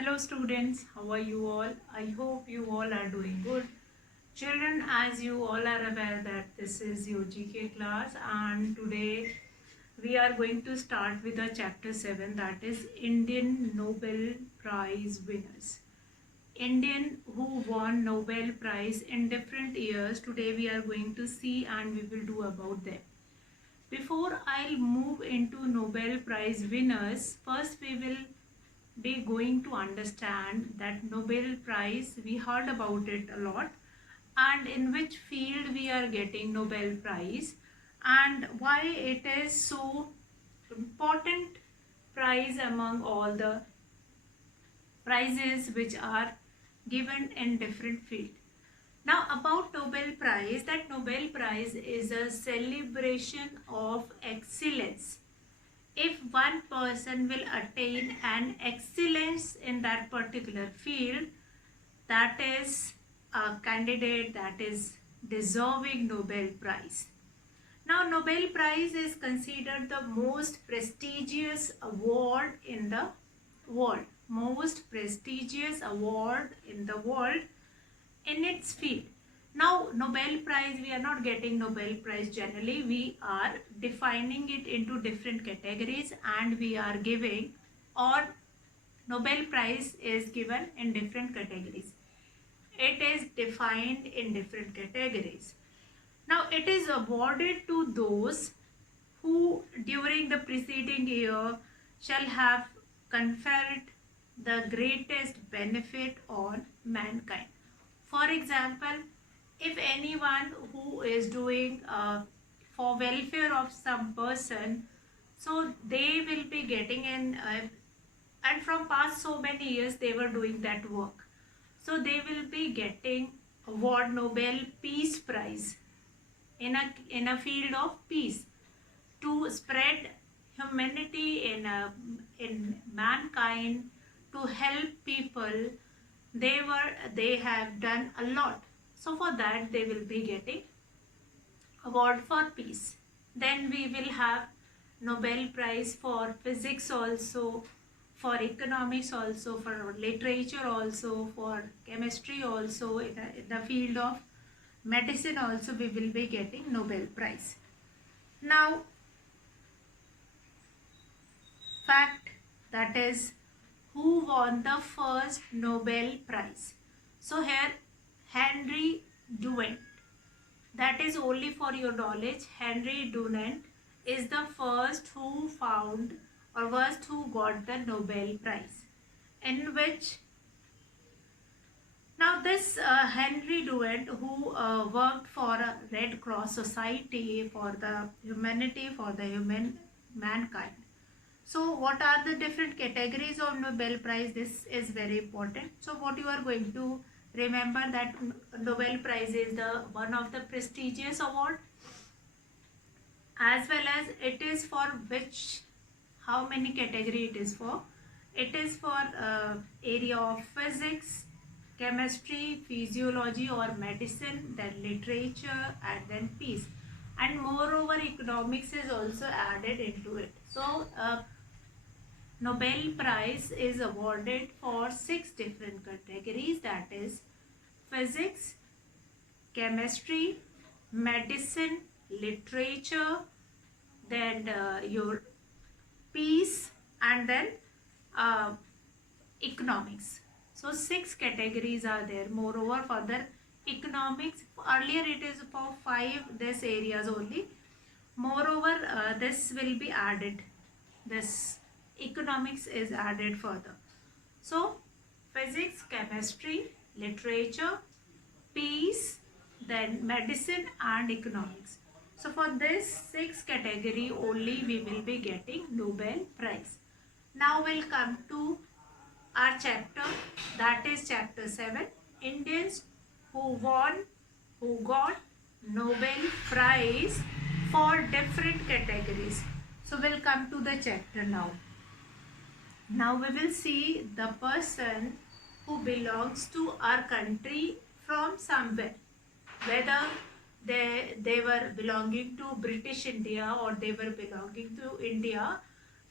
Hello students, how are you all? I hope you all are doing good. Children, as you all are aware that this is your GK class and today we are going to start with the chapter 7, that is Indian Nobel Prize winners. Indian who won Nobel Prize in different years. Today we are going to see and we will do about them. Before I'll move into Nobel Prize winners, first we will be going to understand that Nobel Prize, we heard about it a lot, and in which field we are getting Nobel Prize and why it is so important prize among all the prizes which are given in different field. Now about Nobel Prize, that Nobel Prize is a celebration of excellence. If one person will attain an excellence in that particular field, that is a candidate that is deserving Nobel Prize. Now Nobel Prize is considered the most prestigious award in the world. Most prestigious award in the world in its field. Now Nobel Prize, we are not getting Nobel Prize generally, we are defining it into different categories and we are giving, or Nobel Prize is given in different categories. It is defined in different categories. Now it is awarded to those who during the preceding year shall have conferred the greatest benefit on mankind. For example, if anyone who is doing for welfare of some person, so they will be getting an and from past so many years they were doing that work, so they will be getting award Nobel Peace Prize in a field of peace to spread humanity in mankind, to help people. They have done a lot, so for that they will be getting award for peace. Then we will have Nobel Prize for physics also, for economics also, for literature also, for chemistry also, in the field of medicine also we will be getting Nobel Prize. Now fact, that is who won the first Nobel Prize. So here Henry Dunant, that is only for your knowledge, Henry Dunant is the first who found or first who got the Nobel Prize, in which now this Henry Dunant, who worked for a Red Cross Society, for the humanity, for the human mankind. So what are the different categories of Nobel Prize? This is very important. So what you are going to remember, that Nobel Prize is the one of the prestigious award, as well as it is for which, how many category it is for. It is for area of physics, chemistry, physiology or medicine, then literature and then peace. And moreover economics is also added into it. So Nobel Prize is awarded for 6 different categories, that is physics, chemistry, medicine, literature, then your peace and then uh, economics. So 6 categories are there. Moreover further economics, earlier it is for 5 this areas only. Moreover this will be added, this economics is added further. So physics, chemistry, literature, peace, then medicine and economics. So for this 6 category only we will be getting Nobel Prize. Now we'll come to our chapter, that is chapter 7, Indians who got Nobel Prize for different categories. So we'll come to the chapter now. Now we will see the person who belongs to our country from somewhere, whether they were belonging to British India or they were belonging to India,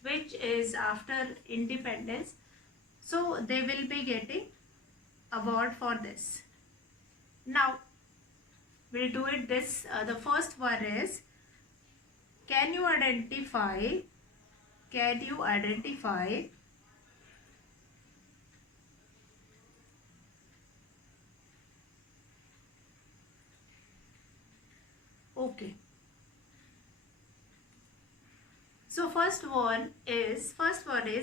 which is after independence. So they will be getting award for this. Now we'll do it this. The first one is, can you identify okay. So first one is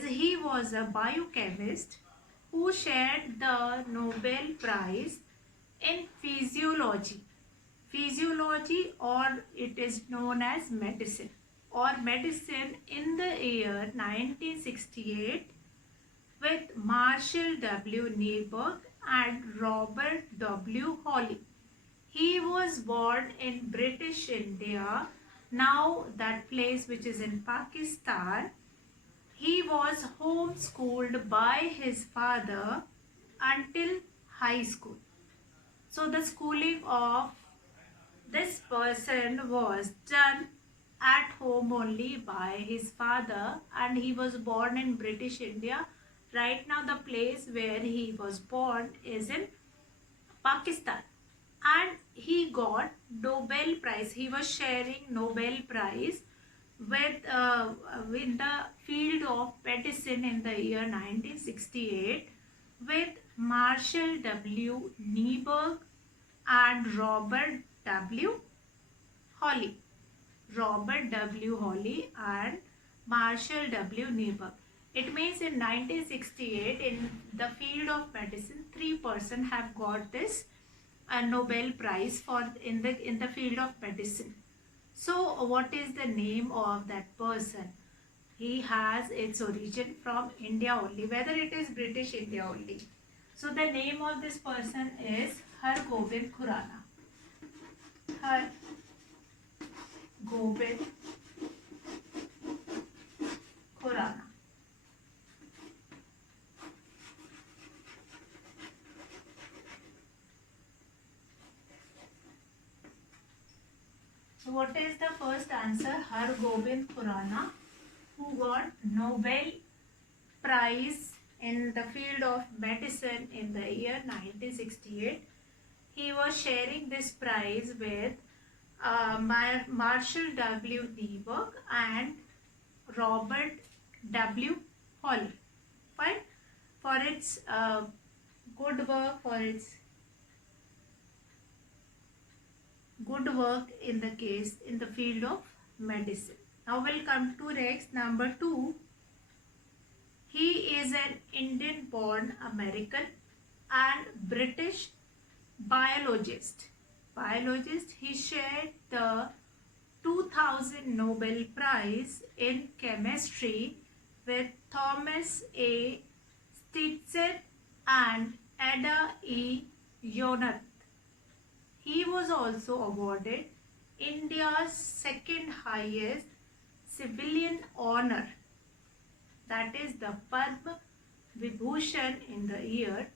he was a biochemist who shared the Nobel Prize in physiology. Physiology, or it is known as medicine, in the year 1968 with Marshall W. Niebuhr and Robert W. Hawley. He was born in British India, now that place which is in Pakistan. He was homeschooled by his father until high school. So the schooling of this person was done at home only by his father, and he was born in British India. Right now the place where he was born is in Pakistan, and he got Nobel Prize. He was sharing Nobel Prize with in the field of medicine in the year 1968 with Marshall W. Niebuhr and Robert W. Hawley. Robert W. Hawley and Marshall W. Niebuhr. It means in 1968 in the field of medicine, 3 persons have got this Nobel Prize for in the field of medicine. So what is the name of that person? He has its origin from India only, whether it is British India only. So the name of this person is Har Gobind Khurana. Har Gobind Khurana. So what is the first answer? Har Gobind Khurana, who got Nobel Prize in the field of medicine in the year 1968. He was sharing this prize with Marshall W. Niebuhr and Robert W. Hawley. Fine. For its good work in the field of medicine. Now we'll come to next, number 2. He is an Indian born American and British biologist. He shared the 2000 Nobel Prize in chemistry with Thomas A. Stetson and Ada E. Jonath. He was also awarded India's second highest civilian honor, that is the Padma Vibhushan, in the year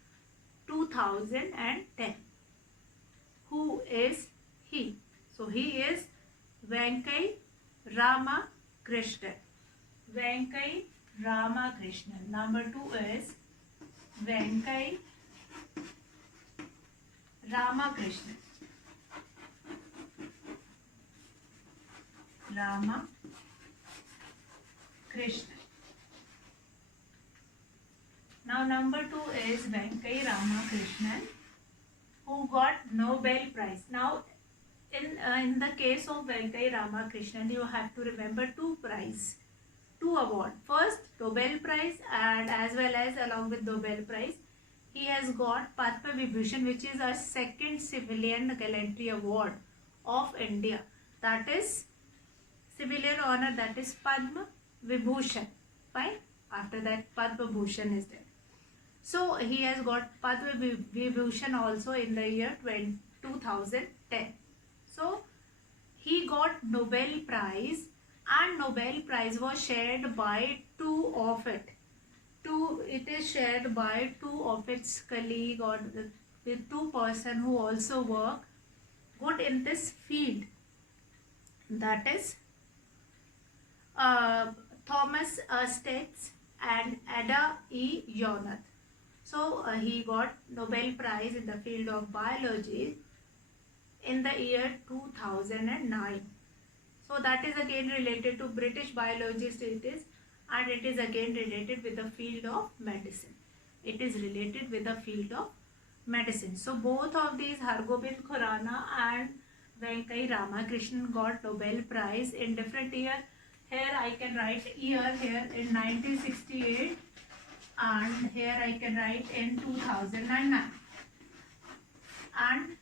2010. Who is he? So he is Venkai Ramakrishnan. Venkai Ramakrishnan. Number 2 is Venkai Ramakrishnan. Now number 2 is Venkai Ramakrishnan, who got Nobel Prize. Now in the case of Venkai Ramakrishnan, you have to remember 2 awards. First, Nobel Prize, and as well as along with Nobel Prize, he has got Padma Vibhushan, which is a second civilian gallantry award of India. That is civilian honor, that is Padma Vibhushan. Fine. After that, Padma Bhushan is there. So he has got Padma Vibhushan also in the year 2010. So he got Nobel Prize, and Nobel Prize was shared by two of it. It is shared by 2 of its colleague, or the 2 person who also work good in this field. That is Thomas Stetson and Ada E. Jonath. So he got Nobel Prize in the field of biology in the year 2009. So that is again related to British biologist it is, and it is again related with the field of medicine. It is related with the field of medicine. So both of these, Hargobind Khurana and Venkai Ramakrishnan, got Nobel Prize in different year. Here I can write year here in 1968, and here I can write in 2009. And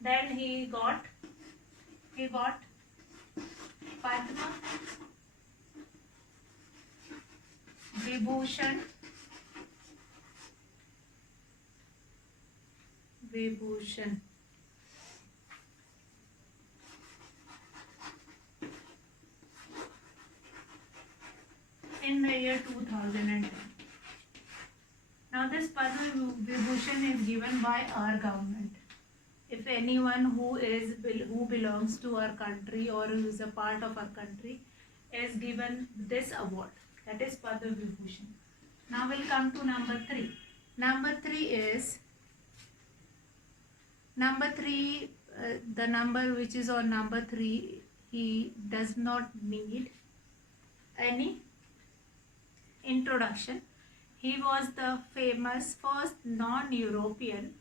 then he got Padma Vibhushan in the year 2010. Now this Padma Vibhushan is given by our government. If anyone who belongs to our country or who is a part of our country is given this award, that is Padma Vibhushan. Now we'll come to number 3. Number 3 is the number which is on number 3. He does not need any introduction. He was the famous first non-European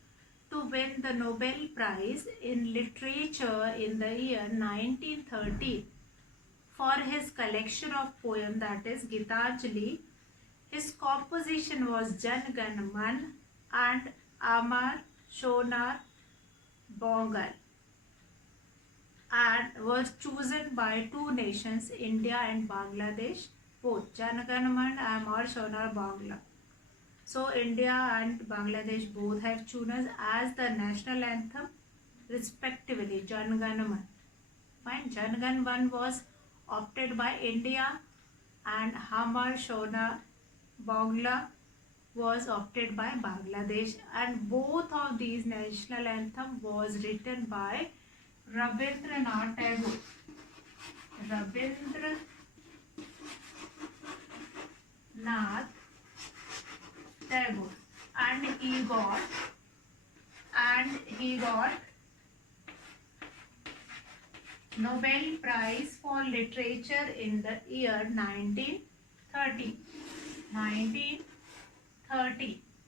to win the Nobel Prize in Literature in the year 1913 for his collection of poems, that is Gitanjali. His composition was Jan Gan Man and Amar Shonar Bongal, and was chosen by two nations, India and Bangladesh, both Jan Gan Man and Amar Shonar Bongal. So India and Bangladesh both have chosen as the national anthem respectively, Jan Gan Man. Fine, Jan Gan Man was opted by India and Amar Shonar Bongal was opted by Bangladesh, and both of these national anthem was written by Rabindranath Tagore. And he got Nobel Prize for Literature in the year 1930.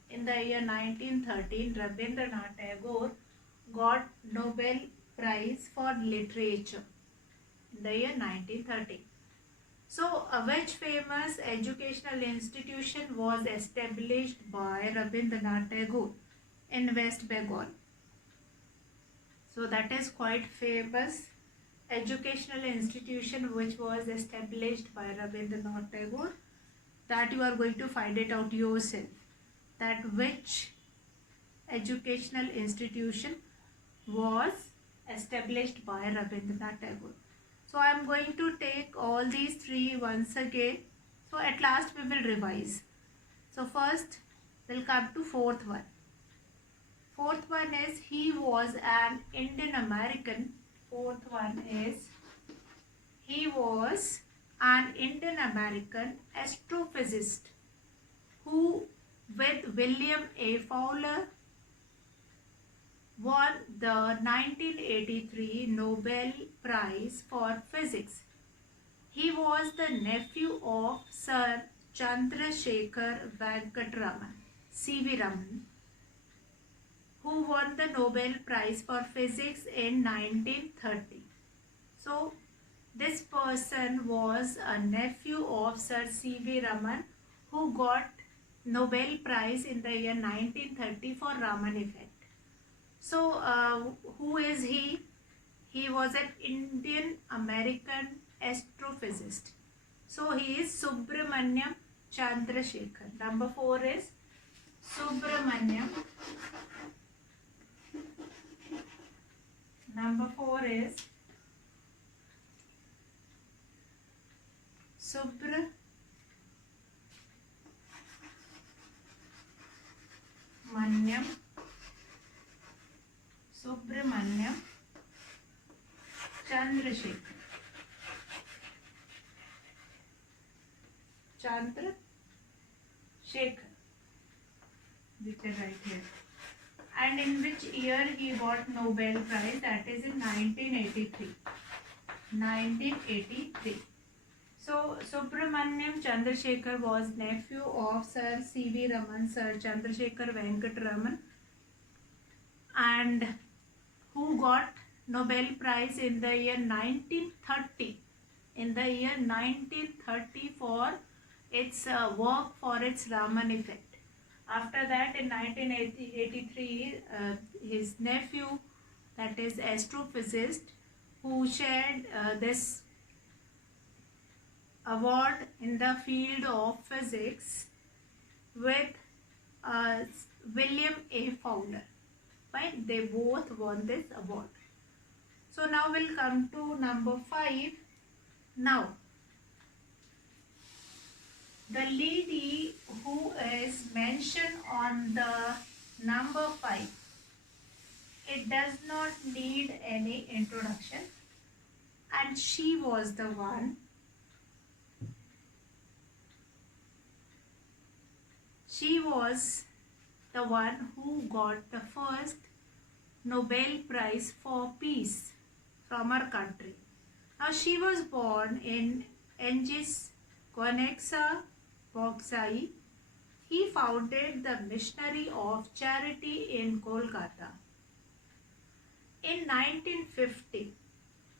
In the year 1913, Rabindranath Tagore got Nobel Prize for Literature in the year 1930. So, which famous educational institution was established by Rabindranath Tagore in West Bengal? So, that is quite famous educational institution which was established by Rabindranath Tagore, that you are going to find it out yourself, that which educational institution was established by Rabindranath Tagore. So I am going to take all these three once again. So at last we will revise. So first we'll come to fourth one. Fourth one is he was an Indian American. Fourth one is he was an Indian American astrophysicist who, with William A. Fowler, won the 1983 Nobel Prize for Physics. He was the nephew of Sir Chandrasekhar Venkataraman, C.V. Raman, who won the Nobel Prize for Physics in 1930. So, this person was a nephew of Sir C.V. Raman, who got Nobel Prize in the year 1930 for Raman effect. So, who is he? He was an Indian American astrophysicist. So, he is Subramaniam Chandrasekhar. Number 4 is Subramaniam. Number 4 is Subramaniam written right here. And in which year he got Nobel Prize? That is in 1983. 1983. So Subramaniam Chandrasekhar was nephew of Sir C.V. Raman, Sir Chandrasekhar Venkat Raman, and who got Nobel Prize in the year 1930. In the year 1930 for its work for its Raman effect. After that, in 1983, his nephew, that is astrophysicist, who shared this award in the field of physics with William A. Fowler. Fine, they both won this award. So now we'll come to number 5. Now, the lady who is mentioned on the number 5, it does not need any introduction, and she was the one who got the first Nobel Prize for Peace from her country. Now she was born in Engis Konexa Boxai. He founded the Missionary of Charity in Kolkata. In 1950,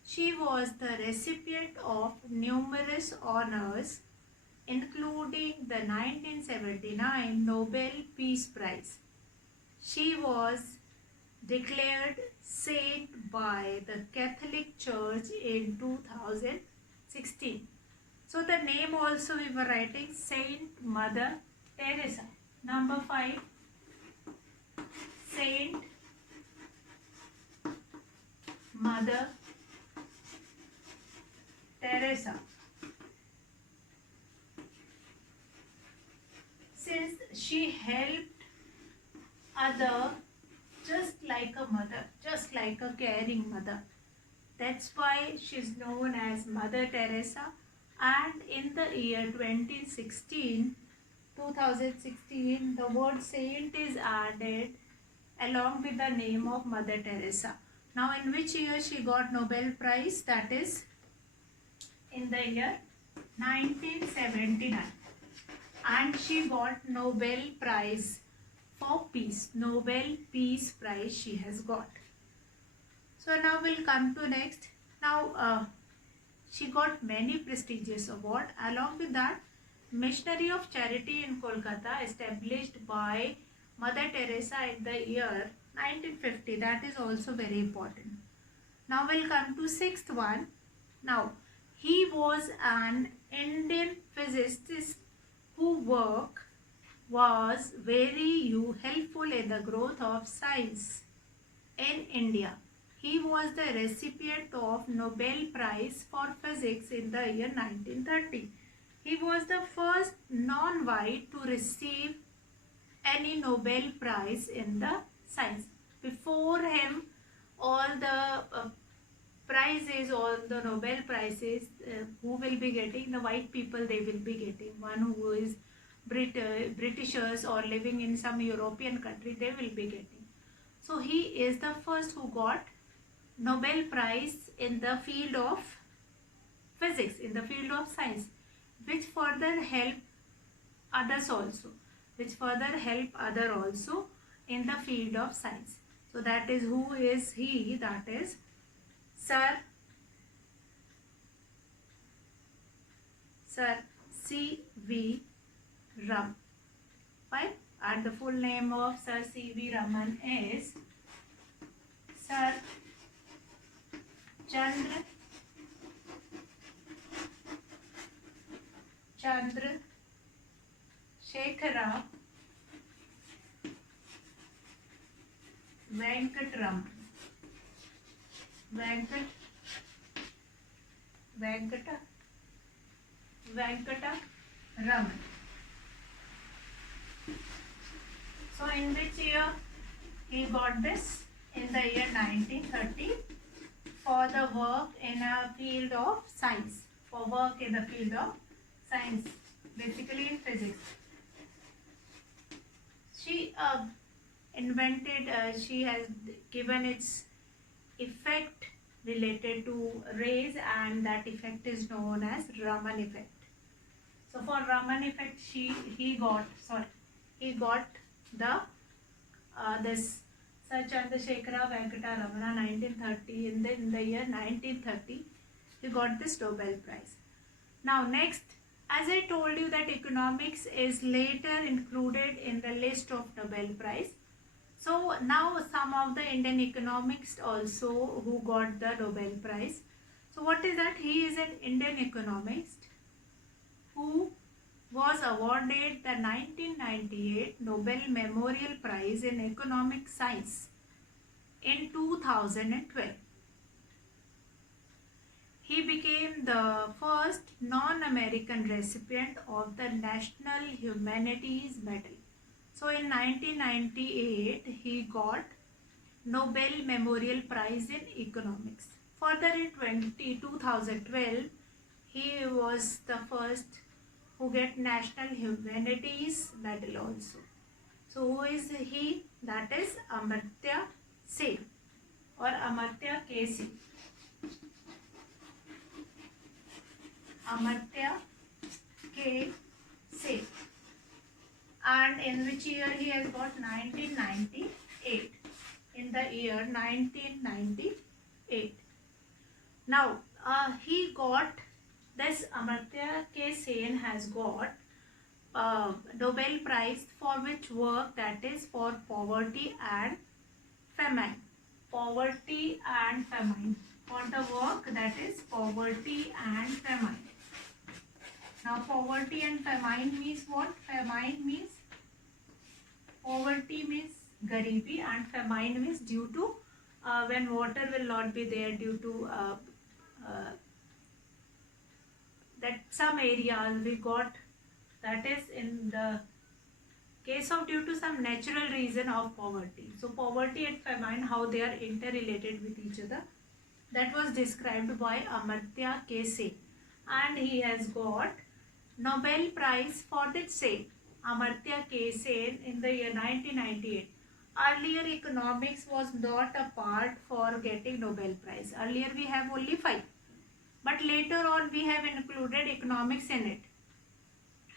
she was the recipient of numerous honors, including the 1979 Nobel Peace Prize. She was declared saint by the Catholic Church in 2016. So the name also we were writing Saint Mother Teresa. Number 5, Saint Mother Teresa. Since she helped others just like a mother, just like a caring mother, that's why she's known as Mother Teresa. And in the year 2016, the word saint is added along with the name of Mother Teresa. Now, in which year she got Nobel Prize? That is in the year 1979. And she got Nobel Prize for Peace. Nobel Peace Prize she has got. So now we'll come to next. Now, she got many prestigious awards. Along with that, Missionary of Charity in Kolkata, established by Mother Teresa in the year 1950. That is also very important. Now we'll come to 6th one. Now, he was an Indian physicist whose work was very helpful in the growth of science in India. He was the recipient of Nobel Prize for Physics in the year 1930. He was the first non-white to receive any Nobel Prize in the science. Before him, all the prizes, all the Nobel Prizes, who will be getting? The white people, they will be getting. One who is Britishers or living in some European country, they will be getting. So he is the first who got Nobel Prize in the field of physics, in the field of science, which further help others also, in the field of science. So that is who is he? That is Sir C.V. Raman. Fine. And the full name of Sir C.V. Raman is Sir Chandrasekhara Venkat Raman. Venkata Raman. So in which year he got this? In the year 1930 for the work in a field of science. Basically in physics. invented, she has given its effect related to rays, and that effect is known as Raman effect. So for Raman effect, he got the this Sir Chandrasekhara Venkata Ramana 1930, in the year 1930 he got this Nobel Prize. Now next, as I told you that economics is later included in the list of Nobel Prize. So now some of the Indian economists also who got the Nobel Prize. So what is that? He is an Indian economist who was awarded the 1998 Nobel Memorial Prize in Economic Science in 2012. He became the first non-American recipient of the National Humanities Medal. So in 1998, he got Nobel Memorial Prize in Economics. Further in 2012, he was the first who get National Humanities Medal also. So who is he? That is Amartya Sen or Amartya K. Sen. Amartya K. Sen. And in which year he has got? 1998. In the year 1998. Now he got this Amartya K. Sen has got Nobel Prize for which work? That is for poverty and famine. Poverty and famine. For the work that is poverty and famine. Now poverty and famine means what? Famine means poverty means garibi, and famine means due to when water will not be there due to that some areas we got, that is in the case of due to some natural reason of poverty. So poverty and famine, how they are interrelated with each other, that was described by Amartya K. Sen, and he has got Nobel Prize for the same. Amartya K. Sen in the year 1998. Earlier economics was not a part for getting Nobel Prize. Earlier we have only 5. But later on we have included economics in it.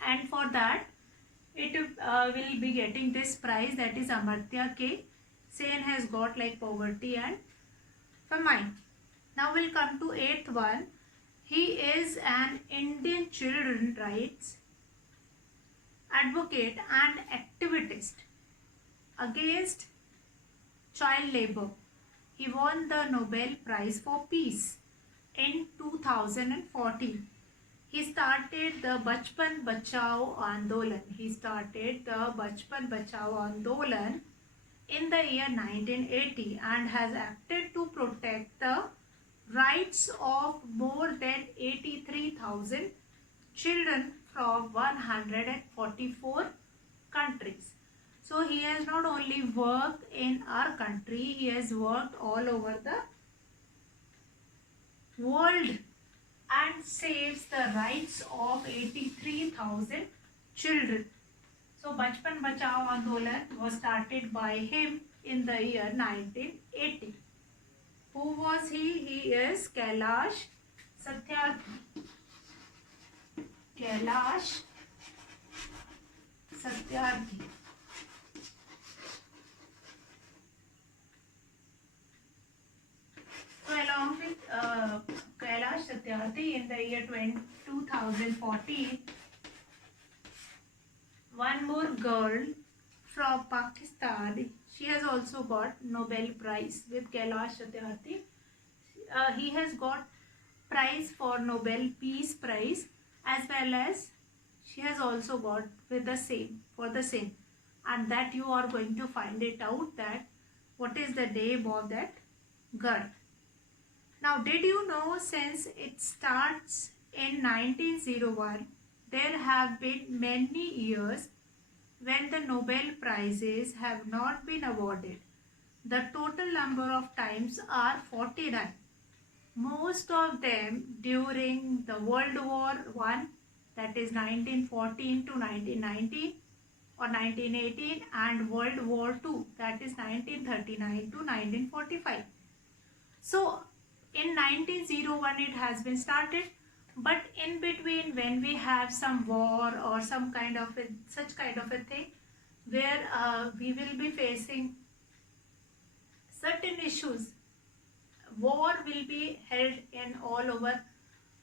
And for that it will be getting this prize, that is Amartya K. Sen has got like poverty and famine. Now we'll come to 8th one. He is an Indian children rights advocate and activist against child labor. He won the Nobel Prize for Peace in 2014. He started the Bachpan Bachao Andolan. In the year 1980 and has acted to protect the rights of more than 83,000 children from 144 countries. So he has not only worked in our country, he has worked all over the world and saves the rights of 83,000 children. So Bachpan Bachao Andolan was started by him in the year 1980. Who was he? He is Kailash Satyarthi. Kailash Satyarthi. So along with Kailash Satyarthi in the year 2014, one more girl from Pakistan, she has also got Nobel Prize with Kailash Satyarthi. He has got prize for Nobel Peace Prize, as well as she has also got with the same, and that you are going to find it out that what is the name of that girl. Now did you know, since it starts in 1901, there have been many years when the Nobel Prizes have not been awarded. The total number of times are 49. Most of them during the World War I, that is 1914 to 1919, or 1918, and World War II, that is 1939 to 1945. So in 1901 it has been started, but in between, when we have some war or some kind of such kind of a thing where we will be facing certain issues, war will be held in all over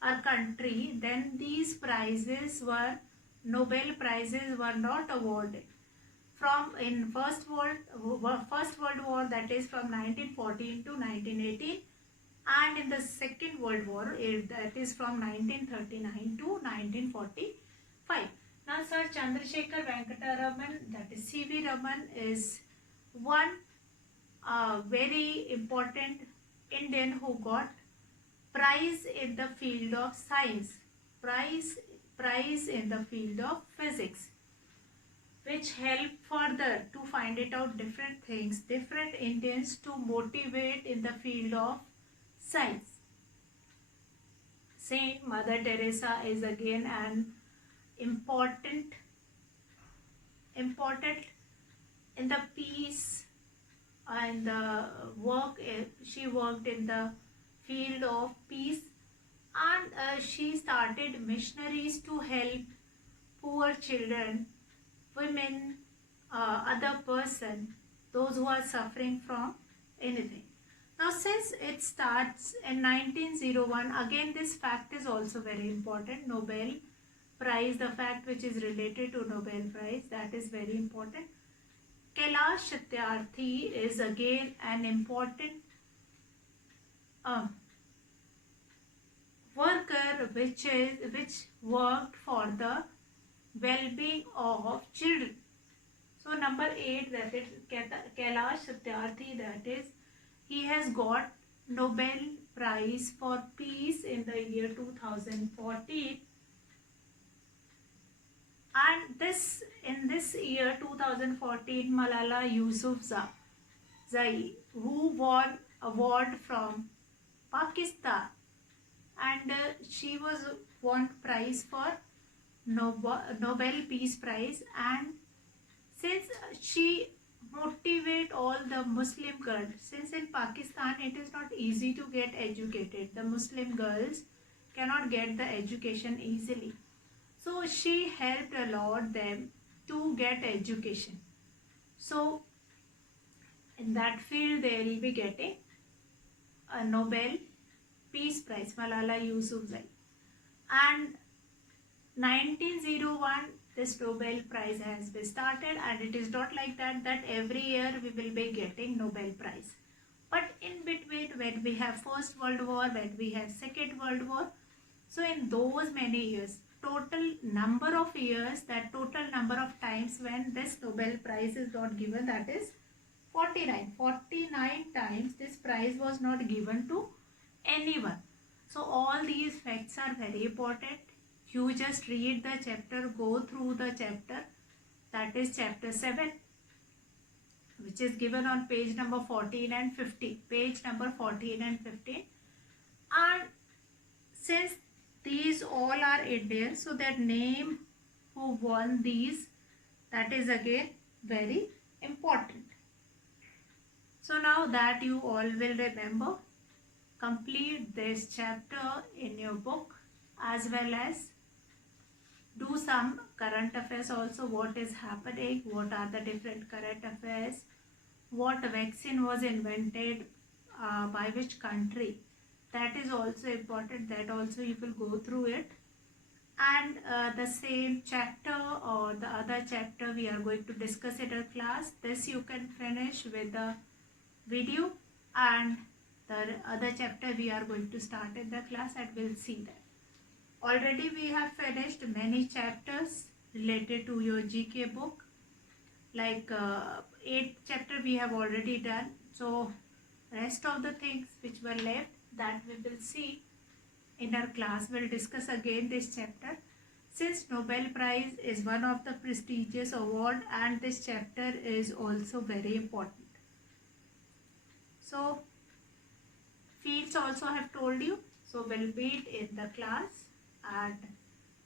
our country, then these prizes were, Nobel prizes were not awarded. From in First World War, that is from 1914 to 1918, and in the Second World War, that is from 1939 to 1945. Now, Sir Chandrasekhar Venkata Raman, that is C.V. Raman, is one very important Indian who got prize in the field of science, prize in the field of physics, which help further to find it out different things, different Indians to motivate in the field of science. Saint Mother Teresa is again an important in the peace and the work. She worked in the field of peace, and she started missionaries to help poor children, women, other person, those who are suffering from anything. Now, since it starts in 1901, again this fact is also very important. Nobel Prize, the fact which is related to Nobel Prize, that is very important. Kailash Satyarthi is again an important worker which worked for the well-being of children. So number 8, that is Kailash Satyarthi, that is he has got Nobel Prize for Peace in the year 2014. And in this year 2014, Malala Yousafzai, who won award from Pakistan, and she was won prize for Nobel Peace Prize, and since she motivate all the Muslim girls, since in Pakistan it is not easy to get educated, the Muslim girls cannot get the education easily, so she helped a lot them to get education. So in that field they will be getting a Nobel Peace Prize, Malala Yousafzai. And 1901 this Nobel Prize has been started, and it is not like that every year we will be getting Nobel Prize. But in between, when we have First World War, when we have Second World War, so in those many years, total number of years, that total number of times when this Nobel Prize is not given, that is 49. 49 times this prize was not given to anyone. So all these facts are very important. You just read the chapter, go through the chapter, that is chapter 7, which is given on page number 14 and 15. Page number 14 and 15. And since these all are Indians, so their name who won these, that is again very important. So now that you all will remember, complete this chapter in your book, as well as do some current affairs also. What is happening, what are the different current affairs, what vaccine was invented by which country, that is also important, that also you will go through it. And the same chapter or the other chapter we are going to discuss in our class. This you can finish with the video, and the other chapter we are going to start in the class, and we'll see that. Already we have finished many chapters related to your GK book, like 8 chapter we have already done. So rest of the things which were left, that we will see in our class. We'll discuss again this chapter, since Nobel Prize is one of the prestigious award, and this chapter is also very important. So fields also I have told you, so we'll meet in the class. And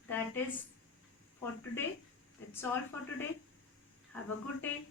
that is for today. That's all for today. Have a good day.